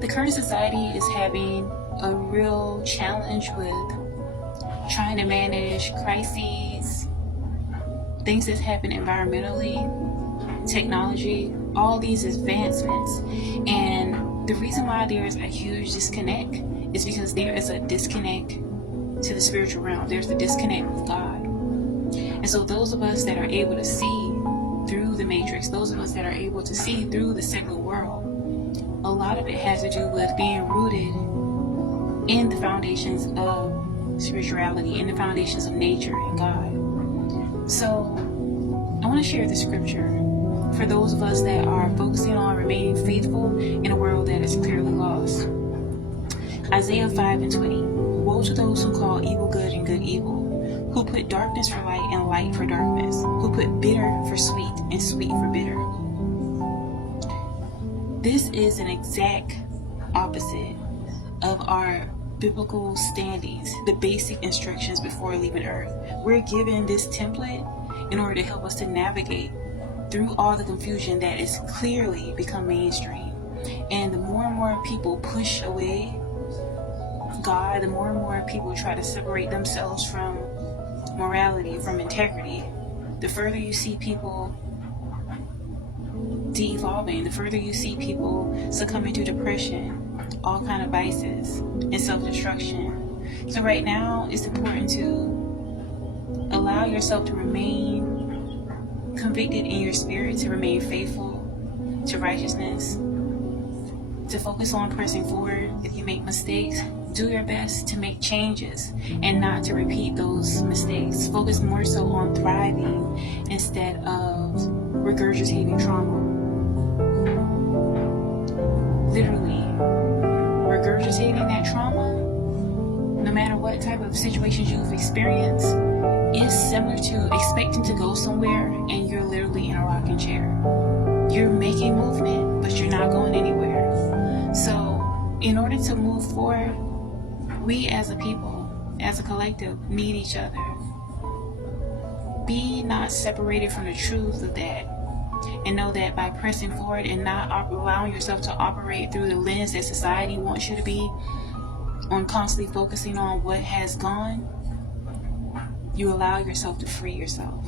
The current society is having a real challenge with trying to manage crises, things that happen environmentally, technology, all these advancements. And the reason why there's a huge disconnect is because there is a disconnect to the spiritual realm. There's a disconnect with God. And so those of us that are able to see through the matrix, those of us that are able to see through the secular world, a lot of it has to do with being rooted in the foundations of spirituality, in the foundations of nature and God. So I want to share the scripture for those of us that are focusing on remaining faithful in a world that is clearly lost. Isaiah 5:20. Woe to those who call evil good and good evil, who put darkness for light and light for darkness, who put bitter for sweet and sweet for bitter. This is an exact opposite of our biblical standings, the basic instructions before leaving earth. We're given this template in order to help us to navigate through all the confusion that has clearly become mainstream. And the more and more people push away God, the more and more people try to separate themselves from morality, from integrity, the further you see people de-evolving, the further you see people succumbing to depression, all kind of vices, and self-destruction. So right now, it's important to allow yourself to remain convicted in your spirit, to remain faithful to righteousness, to focus on pressing forward. If you make mistakes, do your best to make changes and not to repeat those mistakes. Focus more so on thriving instead of regurgitating trauma. Literally, regurgitating that trauma, no matter what type of situations you've experienced, is similar to expecting to go somewhere and you're literally in a rocking chair. You're making movement, but you're not going anywhere. So, in order to move forward, we as a people, as a collective, need each other. Be not separated from the truth of that. And know that by pressing forward and not allowing yourself to operate through the lens that society wants you to be, on constantly focusing on what has gone, you allow yourself to free yourself.